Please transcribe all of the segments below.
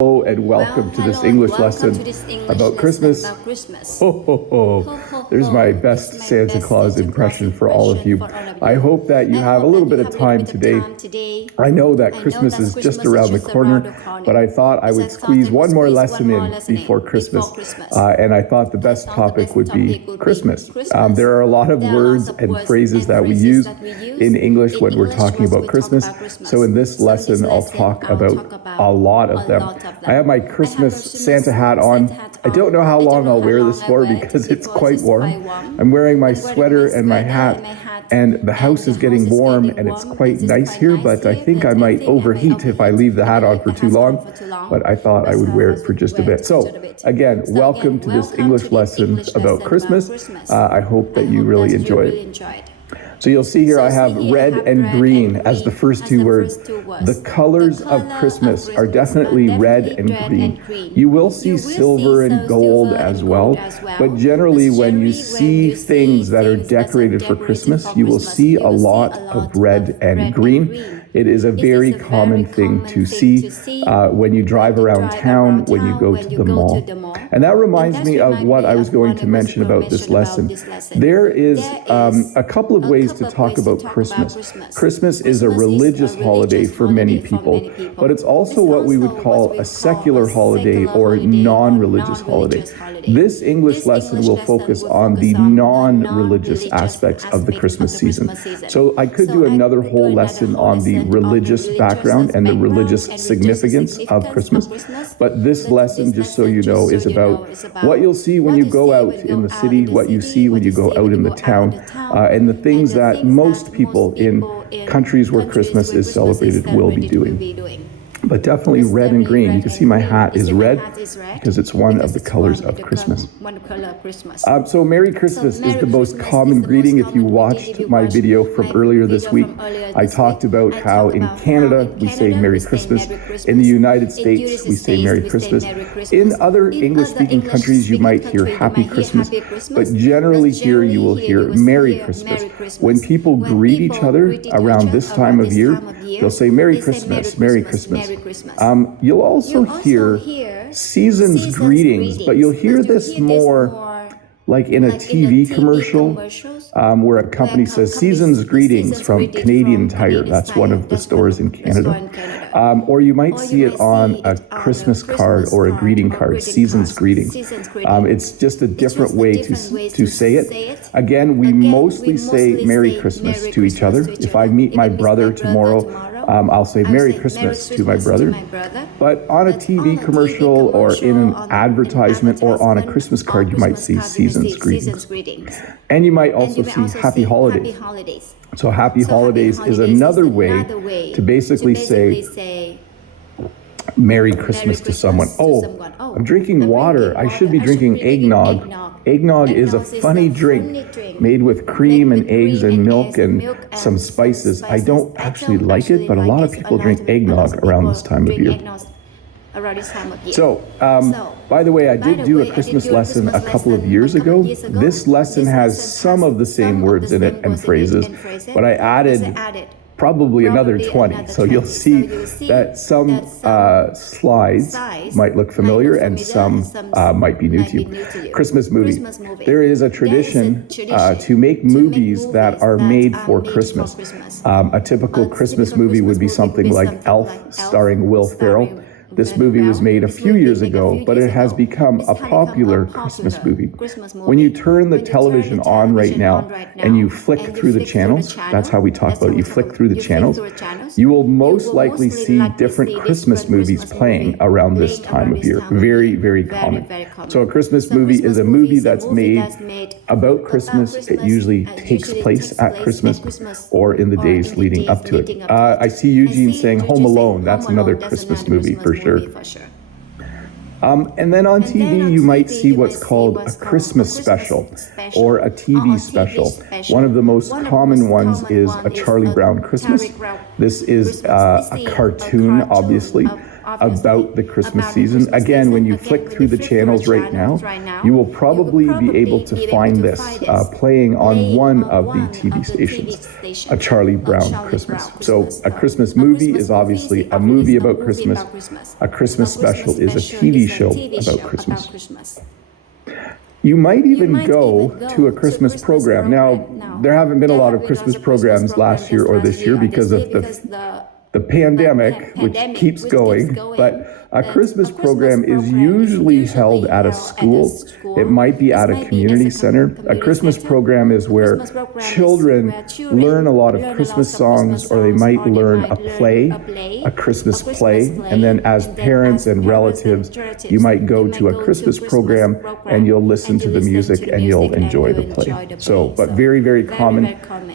Hello and welcome to this English lesson about Christmas. Ho, ho, ho. There's my best Santa Claus impression for all of you. I hope that you have a little bit of time today. I know that Christmas is just around the corner, but I thought I would squeeze one more lesson in before Christmas. And I thought the best topic would be Christmas. There are a lot of words and phrases that we use in English when we're talking about Christmas. So in this lesson, I'll talk about a lot of them. I have my Christmas Santa hat on. I don't know how long I'll wear this for because it's quite warm. I'm wearing my sweater and my hat, and the house is getting warm and it's quite nice here, but I think I might overheat if I leave the hat on for too long, but I thought I would wear it for just a bit. So again, welcome to this English lesson about Christmas. I hope that you really enjoy it. So you'll see here I have red and green as the first two words. The colors of Christmas are definitely red and green. You will see silver and gold as well, but generally when you see things that are decorated for Christmas, you will see a lot of red and green. It is a very common thing to see when you drive around town, when you go to the mall. And that reminds me of what I was going to mention about this lesson. There is a couple of ways to talk about Christmas. Christmas is a religious holiday for many people, but it's also what we would call a secular holiday or non-religious holiday. This English lesson will focus on the non-religious aspects of the Christmas season. So I could do another whole lesson on the religious background and the religious significance of Christmas, but this lesson, just so you know, is about what you'll see when you go out in the city, what you see when you go out in the town, and the things that most people in countries where Christmas is celebrated will be doing. But definitely red and green. You can see my hat is red because it's one of the colors of Christmas. So Merry Christmas is the most common greeting. If you watched my video from earlier this week, I talked about how in Canada we say Merry Christmas. In the United States we say Merry Christmas. In other English-speaking countries you might hear Happy Christmas, but generally here you will hear Merry Christmas. When people greet each other around this time of year, they'll say Merry Christmas, Merry Christmas. You'll also hear season's greetings, but you'll hear this more like in a TV commercial where a company says season's greetings from Canadian Tire. That's one of the stores in Canada. Or you might see it on a Christmas card or a greeting card, season's greetings. It's just a different way to say it. Again, we mostly say Merry Christmas to each other. If I meet my brother tomorrow, I'll say Merry Christmas to my brother. But on a TV commercial or in an advertisement or on a Christmas card, you might see season's greetings. And you might also see Happy Holidays. So Happy Holidays is another way to basically say Merry Christmas to someone. Oh, I'm drinking water. I should be drinking eggnog. Eggnog is a funny drink made with cream and eggs and milk and some spices. I don't actually like it, but a lot of people drink eggnog around this time of year. So, by the way, I did do a Christmas lesson a couple of years ago. This lesson has some of the same words in it and phrases, but I added probably another 20. So you'll see that some slides might look familiar and some might be new to you. Christmas movie. There is a tradition to make movies that are made for Christmas. A typical Christmas movie would be something like Elf, starring Will Ferrell. This movie was made a few years ago, but it has become a popular Christmas movie. When you turn the television on right now and you flick through the channels, that's how we talk about it, you flick through the channels, you will most likely see different Christmas movies playing around this time of year. Very, very common. So a Christmas movie is a movie that's made about Christmas. It usually takes place at Christmas or in the days leading up to it. I see Eugene saying Home Alone. That's another Christmas movie for sure. And then on TV, you might see what's called a Christmas special or a TV special. One of the most common ones is A Charlie Brown Christmas. This is a cartoon, obviously. about the Christmas season. Again, when you flick through the channels right now, you will probably be able to find this playing on one of the TV stations, A Charlie Brown Christmas. So a Christmas movie is obviously a movie about Christmas. A Christmas special is a TV show about Christmas. You might even go to a Christmas program. Now, there haven't been a lot of Christmas programs last year or this year because of the pandemic, which keeps going, but a Christmas program is usually held at a school. It might be at a community center. A Christmas program is where children learn a lot of Christmas songs, or they might learn a play, a Christmas play, and then as parents and relatives, you might go to a Christmas program and you'll listen to the music and you'll enjoy the play. So, but very, very common,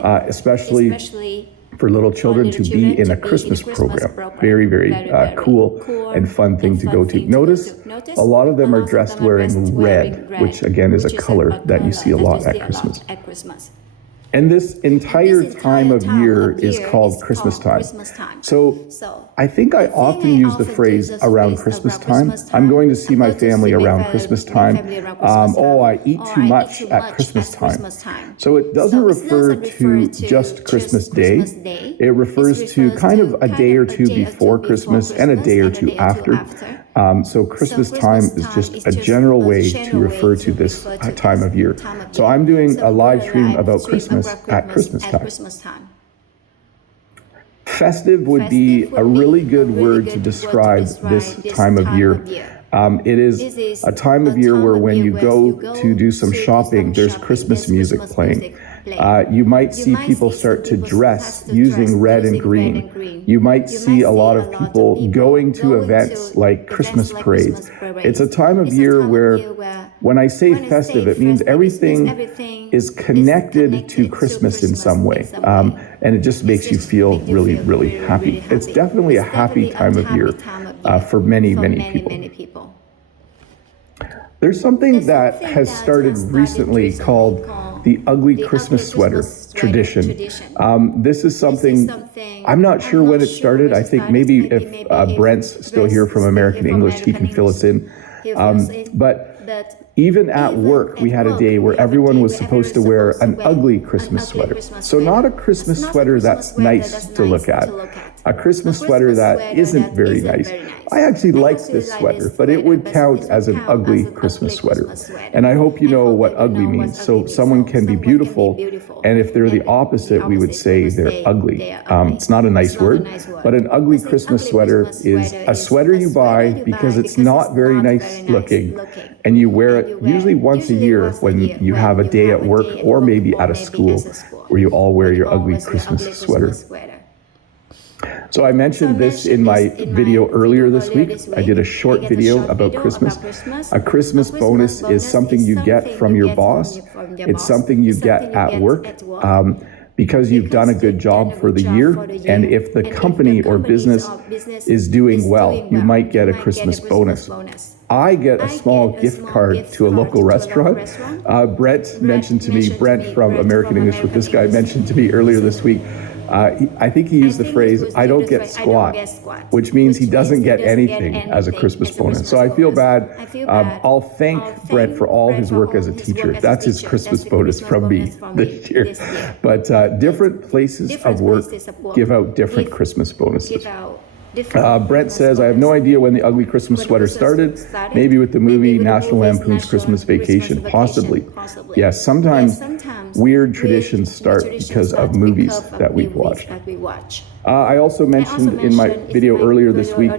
especially for little children to be in a Christmas program. Very, very cool and fun thing to go to. Notice a lot of them are dressed wearing red, which again is a color that you see a lot at Christmas. And this entire time of year is called Christmas time. So I think I often use the phrase around Christmas time. I'm going to see my family around Christmas time. I eat too much at Christmas time. So it doesn't refer to just Christmas Day. It refers to kind of a day or two before Christmas and a day or two after. So Christmas time is just a general way to refer to this time of year. So I'm doing a live stream about Christmas at Christmas time. Festive would be a really good word to describe this time of year. It is a time of year where when you go to do some shopping, there's Christmas music playing. You might see people start to dress using red and green. You might see a lot of people going to events like Christmas parades. It's a time of year where, when I say festive, it means everything is connected to Christmas in some way. And it just makes you feel really, really happy. It's definitely a happy time of year for many, many people. There's something that has started recently called the ugly Christmas sweater tradition. This is something, I'm not sure when it started. I think maybe if Brent's still here from American English, he can fill us in. But even at work, we had a day where everyone was supposed to wear an ugly Christmas sweater. So not a Christmas sweater that's nice to look at, a Christmas sweater that isn't very nice. I actually like this sweater, but it would count as an ugly Christmas sweater. And I hope you know what ugly means. So someone can be beautiful, and if they're the opposite, we would say they're ugly. It's not a nice word, but an ugly Christmas sweater is a sweater you buy because it's not very nice looking, and you wear it usually once a year when you have a day at work or maybe at a school where you all wear your ugly Christmas sweater. So I mentioned this in my video earlier this week. I did a short video about Christmas. A Christmas bonus is something you get from your boss. It's something you get at work because you've done a good job for the year. And if the company or business is doing well, you might get a Christmas bonus. I get a small gift card to a local restaurant. Brent mentioned to me, Brent from American English with this guy mentioned to me earlier this week, I think he used the phrase, I don't get squat, which means he doesn't get anything as a Christmas bonus. So I feel bad. I'll thank Brent for all his work as a teacher. That's his Christmas bonus from me this year. But different places of work give out different Christmas bonuses. Brent says, I have no idea when the ugly Christmas sweater started. Maybe with the movie National Lampoon's Christmas Vacation, possibly. Yes, sometimes weird traditions start because of movies that we've watched. I also mentioned in my video earlier this week,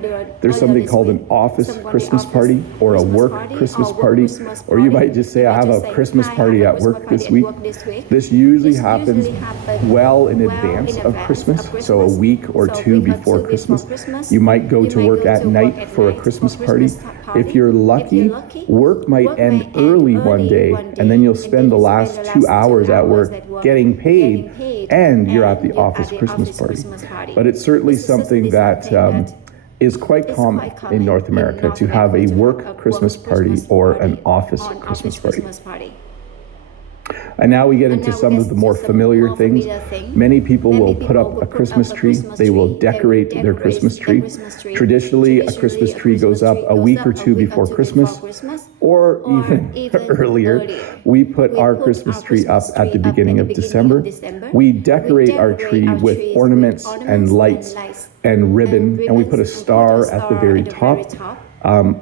there's something called an office Christmas party or a work Christmas party, or you might just say, I have a Christmas party at work this week. This usually happens well in advance of Christmas, so a week or two before Christmas. You might go to work at night for a Christmas party. If you're lucky, work might end early one day, and then you'll spend the last 2 hours at work getting paid, and you're at the office Christmas party. But it's certainly something that is quite common in North America to have a work Christmas party or an office Christmas party. And now we get into some of the more familiar things. Many people will put up a Christmas tree. They will decorate their Christmas tree. Traditionally, a Christmas tree goes up a week or two before Christmas, or even earlier. We put our Christmas tree up at the beginning of December. We decorate our tree with ornaments and lights and ribbon, and we put a star at the very top.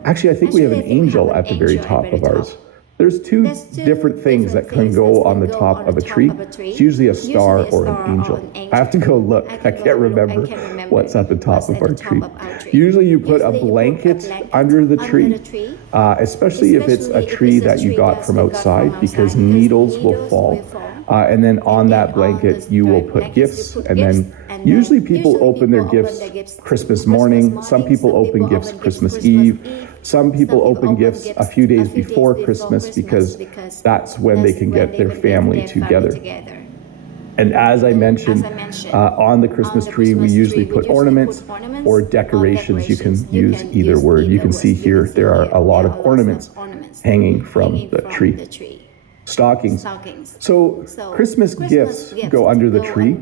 Actually, I think we have an angel at the very top of ours. There's two different things that can go on the top of a tree. It's usually a star or an angel. I have to go look. I can't remember what's at the top of our tree. Usually you put a blanket under the tree, especially if it's a tree that you got from outside, because needles will fall. And then on that blanket, you will put gifts, and then usually people open their gifts Christmas morning. Some people open gifts Christmas Eve. Some people open gifts a few days before Christmas because that's when they can get their family together. And as I mentioned, on the Christmas tree, we usually put ornaments or decorations. You can use either word. You can see here there are a lot of ornaments hanging from the tree. Stockings. So Christmas gifts go under the tree.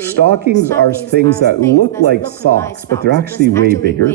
Stockings are things that look like socks, but they're actually way bigger.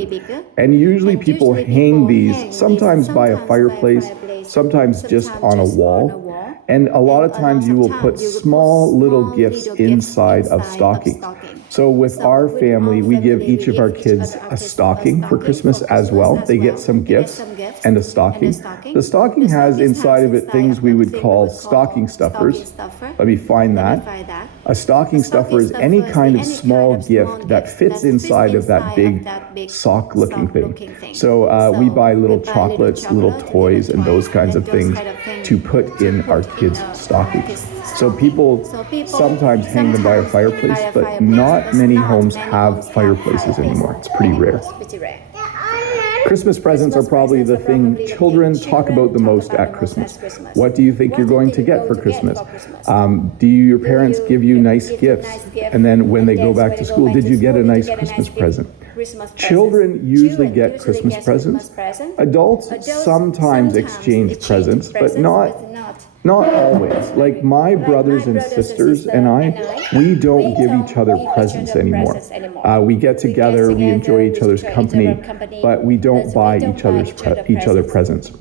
And usually people hang these sometimes by a fireplace, sometimes just on a wall. And a lot of times you will put small little gifts inside of stockings. So with our family, we give each of our kids a stocking for Christmas as well. They get some gifts and a stocking. The stocking has inside of it things we would call stocking stuffers. Let me find that. A stocking stuffer is any kind of small gift that fits inside of that big sock-looking thing. So we buy little chocolates, little toys, and those kinds of things to put in our kids' stockings. So people sometimes hang them by a fireplace, but not many homes have fireplaces anymore. It's pretty rare. Christmas presents are probably the thing children talk about the most at Christmas. What do you think you're going to get for Christmas? Do your parents give you nice gifts? And then when they go back to school, did you get a nice Christmas present? Children usually get Christmas presents. Adults sometimes exchange presents, but not always. Like my brothers and sisters and I, we don't give each other presents anymore. We get together, we enjoy each other's company, but we don't buy each other presents.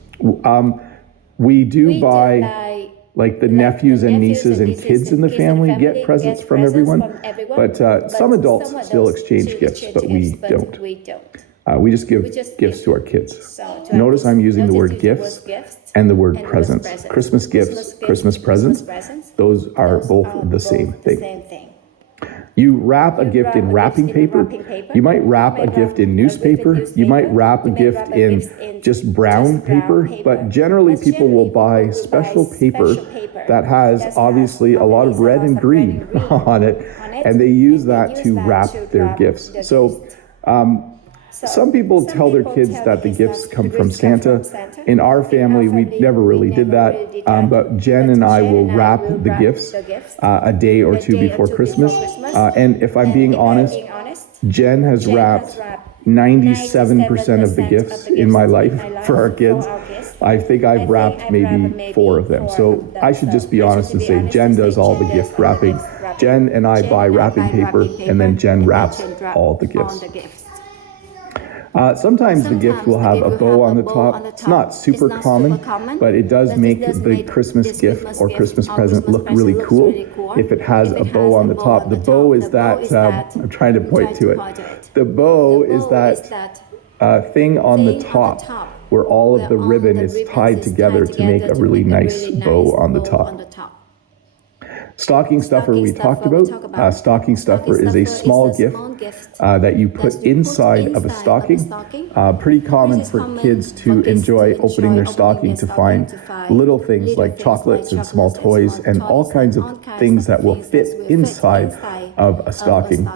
We do buy, like the nephews and nieces and kids in the family get presents from everyone, but some adults still exchange gifts, but we don't. We just give gifts to our kids. Notice I'm using the word gifts and the word presents. Christmas gifts, Christmas presents, those are both the same thing. You wrap a gift in wrapping paper. You might wrap a gift in newspaper. You might wrap a gift in just brown paper, but generally people will buy special paper that has obviously a lot of red and green on it, and they use that to wrap their gifts. So some people tell their kids that the gifts come from Santa. In our family, we never really did that, but Jen and I will wrap the gifts a day or two before Christmas. And if I'm being honest, Jen has wrapped 97% of the gifts in my life for our kids. I think I've wrapped maybe 4 of them. So I should just be honest and say Jen does all the gift wrapping. Jen and I buy wrapping paper, and then Jen wraps all the gifts. Sometimes the gift will have a bow on the top. It's not super common, but it does make the Christmas gift or Christmas present look really cool if it has a bow on the top. The bow is that, I'm trying to point to it. The bow is that thing on the top where all of the ribbon is tied together to make a really nice bow on the top. Stocking stuffer we talked about. Stocking stuffer is a small gift that you put inside of a stocking. Pretty common for kids to enjoy opening their stocking to find little things like chocolates and small toys and all kinds of things that will fit inside of a stocking.